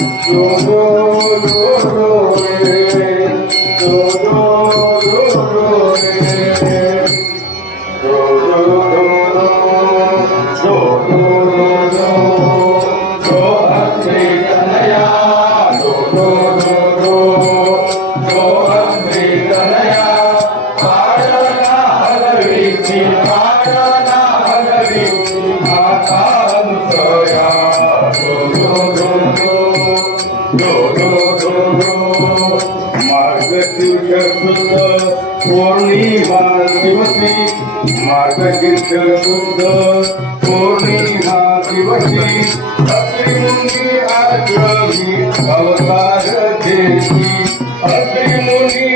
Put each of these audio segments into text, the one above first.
লো লো লো मार्ग कीर्तन बुद्ध पौर्णिमा दिवशी अग्निमुनी आग्रही अवतार देशी. अग्निमुनी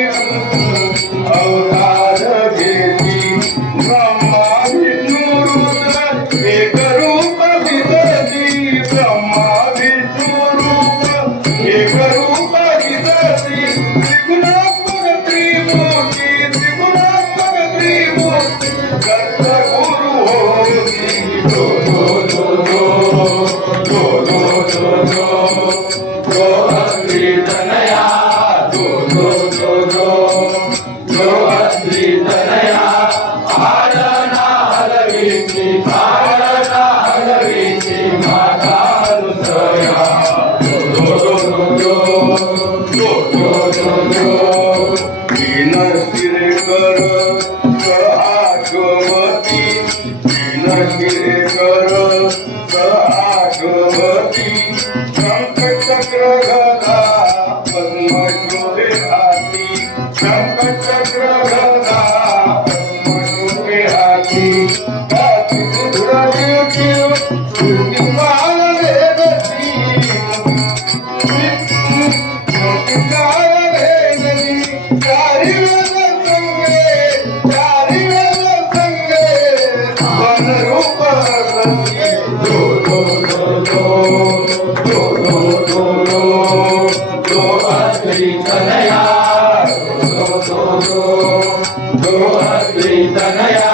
Tanaya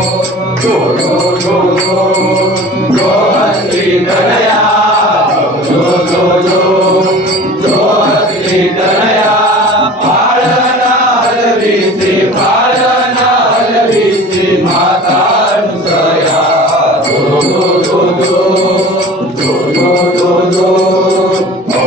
go, go, go, go.